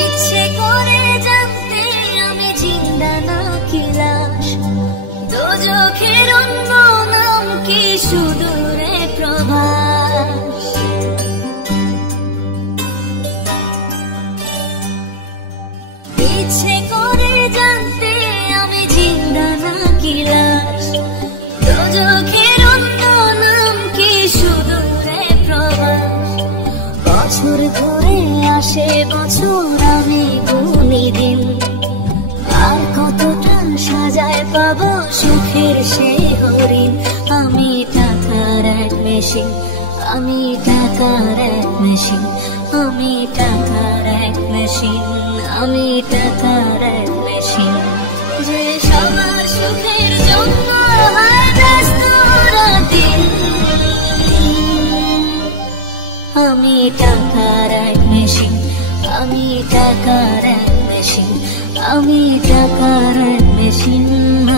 ইচ্ছে করে জানতে আমি জিন্দা নাকি লাশ, দোজখের অন্য নাম কি সুদূরে প্রবাস। ইচ্ছে করে জানতে আমি জিন্দা নাকি লাশ, দোজখের অন্য নাম কি সুদূরে প্রবাস। বছর ঘুরে আসে বছর আমি গুনি দিন, আর কতটা সাজায় পাবো সুখের সেই হরিণ। আমি টাকার এক মেশিন, আমি টাকার এক মেশিন, আমি টাকার এক মেশিন, আমি টাকার এক মেশিন। যে সবার সুখের জন্য হয় ব্যস্ত রাতদিন। আমি টাকার এক মেশিন, আমি টাকার এক মেশিন, আমি টাকার এক মেশিন,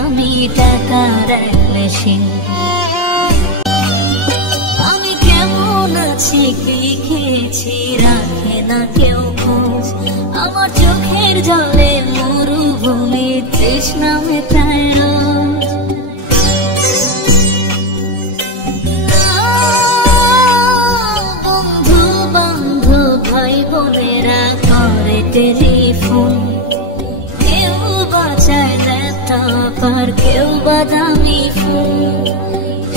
আমি টাকার এক মেশিন। আমি কেমন আছি লিখেছি রাখে না কেউ খোঁজ, আমার চোখের জলে মরুভূমি তৃষ্ণা মেটায় রোজ। বন্ধু বান্ধব ভাই বোনেরা করে টেলিফোন, কেউ বাঁচায় ল্যাপটপ আর কেউ বাদামি ফোন।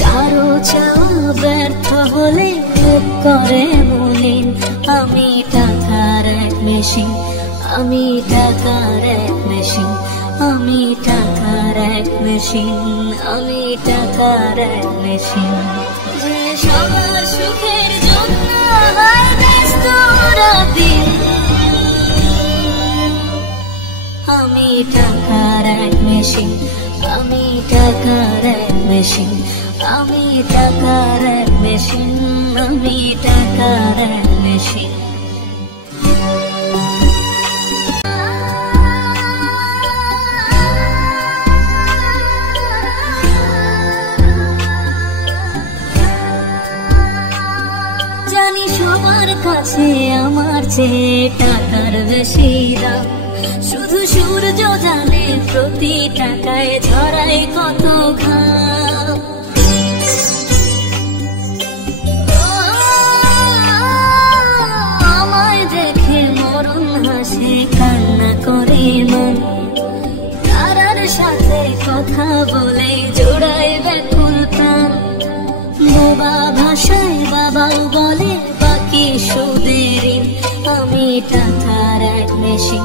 কারো চাওয়া ব্যর্থ হলে মুখ করে মলিন। আমি টাকার এক মেশিন, আমি টাকার এক মেশিন, আমি টাকার এক মেশিন, আমি টাকার এক মেশিন। যে সবার সুখের জন্য হয় ব্যস্ত রাতদিন। আমি টাকার এক মেশিন, আমি টাকার এক মেশিন, আমি টাকার এক মেশিন, আমি টাকার এক মেশিন। জানি সবার কাছে আমার চেয়ে টাকার বেশি দাম, শুধু সূর্য জানে প্রতি টাকায় ঝরায় কত ঘাম। আমায় দেখে মরণ হাসে কান্না করে মন, তারার সাথে কথা বলে জোড়ায় ব্যাকুল প্রাণ। বোবা ভাষায় বাবাও বলে বাকি সুদের ঋণ। আমি টাকার এক মেশিন,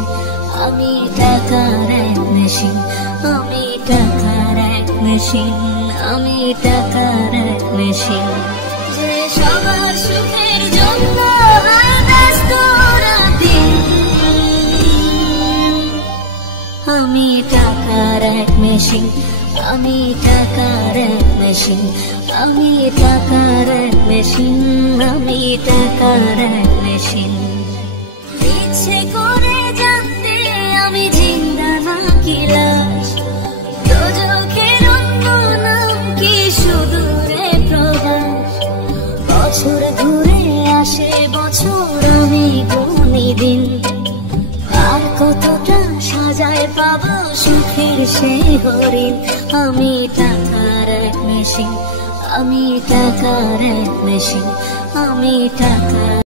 আমি টাকার এক মেশিন, আমি টাকার এক মেশিন, আমি টাকার এক মেশিন। যে সবার সুখের জন্য হয় ব্যস্ত রাতদিন। আমি টাকার এক মেশিন, আমি টাকার এক মেশিন, আমি টাকার এক মেশিন, আমি টাকার এক মেশিন। ইচ্ছে করে জানতে আমি জিন্দা নাকি লাশ, দোজখের অন্য নাম কি সুদূরে প্রবাস। বছর ঘুরে আসে বছর আমি গুনি দিন, আর কতটা সাজায় পাবো সুখের সেই হরিণ। আমি টাকার এক মেশিন, আমি টাকার এক মেশিন, আমি টাকা।